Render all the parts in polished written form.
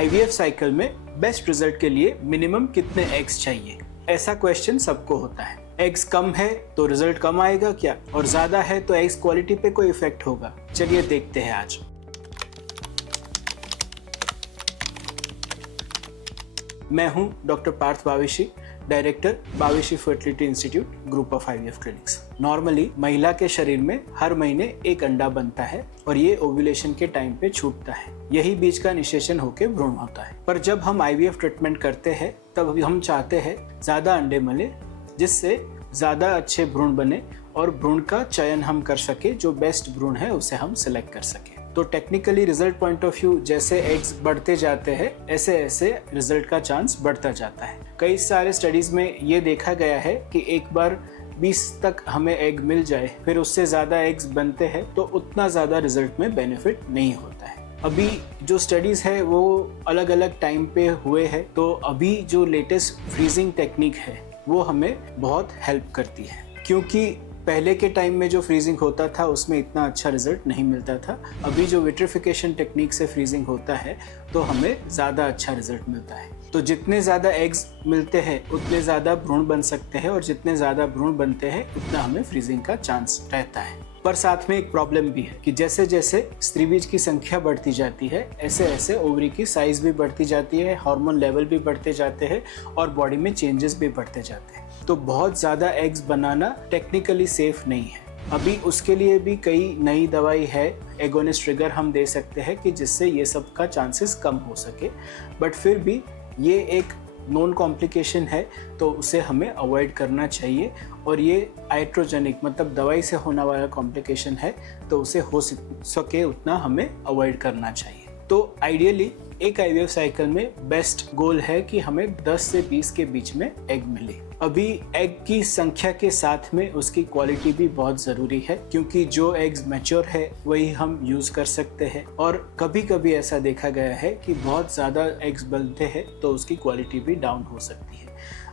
IVF cycle में best result के लिए मिनिमम कितने एग्स चाहिए, ऐसा क्वेश्चन सबको होता है। एग्स कम है तो रिजल्ट कम आएगा क्या, और ज्यादा है तो एग्स क्वालिटी पे कोई इफेक्ट होगा? चलिए देखते हैं आज। मैं हूं doctor Parth Bavishi, director Bavishi fertility institute, group of IVF clinics. Normally महिला के शरीर में हर महीने एक अंडा बनता है और ये ओव्यूलेशन के टाइम पे छूटता है। यही बीज का निषेचन होकर भ्रूण होता है। पर जब हम आईवीएफ ट्रीटमेंट करते हैं तब हम चाहते हैं ज्यादा अंडे मिले, जिससे ज्यादा अच्छे भ्रूण बने और भ्रूण का चयन हम कर सके, जो बेस्ट भ्रूण है उसे हम सिलेक्ट कर सके। तो technically result point of view, जैसे एग्स बढ़ते जाते हैं ऐसे ऐसे रिजल्ट का चांस बढ़ता जाता है। कई सारे स्टडीज में ये देखा गया है कि एक बार 20 तक हमें एग मिल जाए, फिर उससे ज़्यादा एग्स बनते हैं तो उतना ज़्यादा रिजल्ट में बेनिफिट नहीं होता है। अभी जो स्टडीज़ है वो अलग अलग टाइम पे हुए हैं, तो अभी जो लेटेस्ट फ्रीजिंग टेक्निक है वो हमें बहुत हेल्प करती है, क्योंकि पहले के टाइम में जो फ्रीजिंग होता था उसमें इतना अच्छा रिजल्ट नहीं मिलता था। अभी जो विट्रिफिकेशन टेक्निक से फ्रीजिंग होता है तो हमें ज़्यादा अच्छा रिजल्ट मिलता है। तो जितने ज़्यादा एग्स मिलते हैं उतने ज़्यादा भ्रूण बन सकते हैं, और जितने ज़्यादा भ्रूण बनते हैं उतना हमें फ्रीजिंग का चांस रहता है। पर साथ में एक प्रॉब्लम भी है कि जैसे जैसे स्त्री बीज की संख्या बढ़ती जाती है ऐसे ऐसे ओवरी की साइज भी बढ़ती जाती है, हार्मोन लेवल भी बढ़ते जाते हैं और बॉडी में चेंजेस भी बढ़ते जाते हैं। तो बहुत ज़्यादा एग्स बनाना टेक्निकली सेफ नहीं है। अभी उसके लिए भी कई नई दवाई है, एगोनिस्ट ट्रिगर हम दे सकते हैं कि जिससे ये सब का चांसेस कम हो सके। बट फिर भी ये एक नॉन कॉम्प्लिकेशन है तो उसे हमें अवॉइड करना चाहिए, और ये आइट्रोजेनिक मतलब दवाई से होने वाला कॉम्प्लिकेशन है तो उसे हो सके उतना हमें अवॉइड करना चाहिए। तो आइडियली एक आईवीएफ साइकिल में बेस्ट गोल है कि हमें 10 से 20 के बीच में एग मिले। अभी एग की संख्या के साथ में उसकी क्वालिटी भी बहुत ज़रूरी है, क्योंकि जो एग्स मैच्योर है वही हम यूज़ कर सकते हैं। और कभी कभी ऐसा देखा गया है कि बहुत ज़्यादा एग्स बनते हैं तो उसकी क्वालिटी भी डाउन हो सकती है।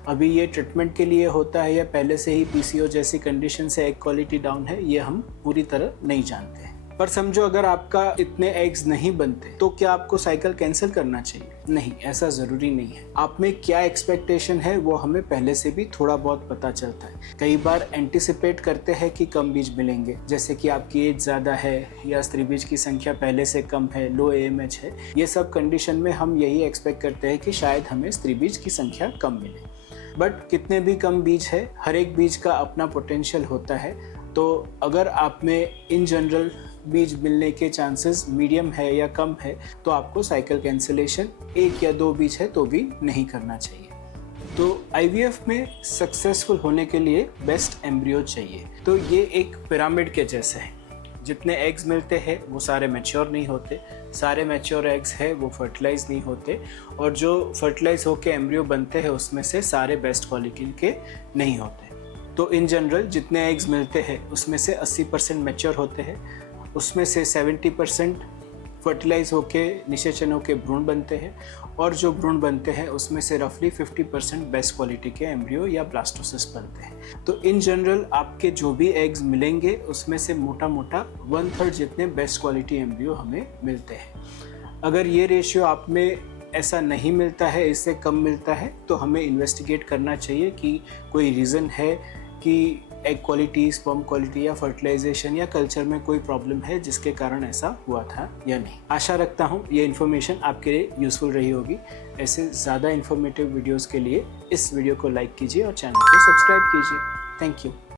अभी ये ट्रीटमेंट के लिए होता है या पहले से ही पीसीओ जैसी कंडीशन से एग क्वालिटी डाउन है, ये हम पूरी तरह नहीं जानते हैं। पर समझो अगर आपका इतने एग्स नहीं बनते तो क्या आपको साइकिल कैंसिल करना चाहिए? नहीं, ऐसा ज़रूरी नहीं है। आप में क्या एक्सपेक्टेशन है वो हमें पहले से भी थोड़ा बहुत पता चलता है। कई बार एंटिसिपेट करते हैं कि कम बीज मिलेंगे, जैसे कि आपकी एज ज़्यादा है या स्त्री बीज की संख्या पहले से कम है, लो AMH है। ये सब कंडीशन में हम यही एक्सपेक्ट करते हैं कि शायद हमें स्त्री बीज की संख्या कम मिले। बट कितने भी कम बीज है, हर एक बीज का अपना पोटेंशियल होता है। तो अगर आप में इन जनरल बीज मिलने के चांसेस मीडियम है या कम है तो आपको साइकिल कैंसिलेशन 1 या 2 बीज है तो भी नहीं करना चाहिए। तो आईवीएफ में सक्सेसफुल होने के लिए बेस्ट एम्ब्रियो चाहिए। तो ये एक पिरामिड के जैसे है, जितने एग्स मिलते हैं वो सारे मैच्योर नहीं होते, सारे मैच्योर एग्स है वो फर्टिलाइज नहीं होते, और जो फर्टिलाइज होके एम्ब्रियो बनते हैं उसमें से सारे बेस्ट क्वालिटी के नहीं होते। तो इन जनरल जितने एग्स मिलते हैं उसमें से 80% मैच्योर होते हैं, उसमें से 70% फर्टिलाइज होके निषेचन होके भ्रूण बनते हैं, और जो भ्रूण बनते हैं उसमें से रफली 50% बेस्ट क्वालिटी के एम्ब्रियो या ब्लास्टोसिस बनते हैं। तो इन जनरल आपके जो भी एग्स मिलेंगे उसमें से मोटा मोटा 1/3 जितने बेस्ट क्वालिटी एम्ब्रियो हमें मिलते हैं। अगर ये रेशियो आप में ऐसा नहीं मिलता है, इससे कम मिलता है, तो हमें इन्वेस्टिगेट करना चाहिए कि कोई रीज़न है कि एग क्वालिटी, स्पर्म क्वालिटी या फर्टिलाइजेशन या कल्चर में कोई प्रॉब्लम है जिसके कारण ऐसा हुआ था या नहीं। आशा रखता हूँ ये इन्फॉर्मेशन आपके लिए यूज़फुल रही होगी। ऐसे ज़्यादा इन्फॉर्मेटिव वीडियोज़ के लिए इस वीडियो को लाइक कीजिए और चैनल को सब्सक्राइब कीजिए। Thank you.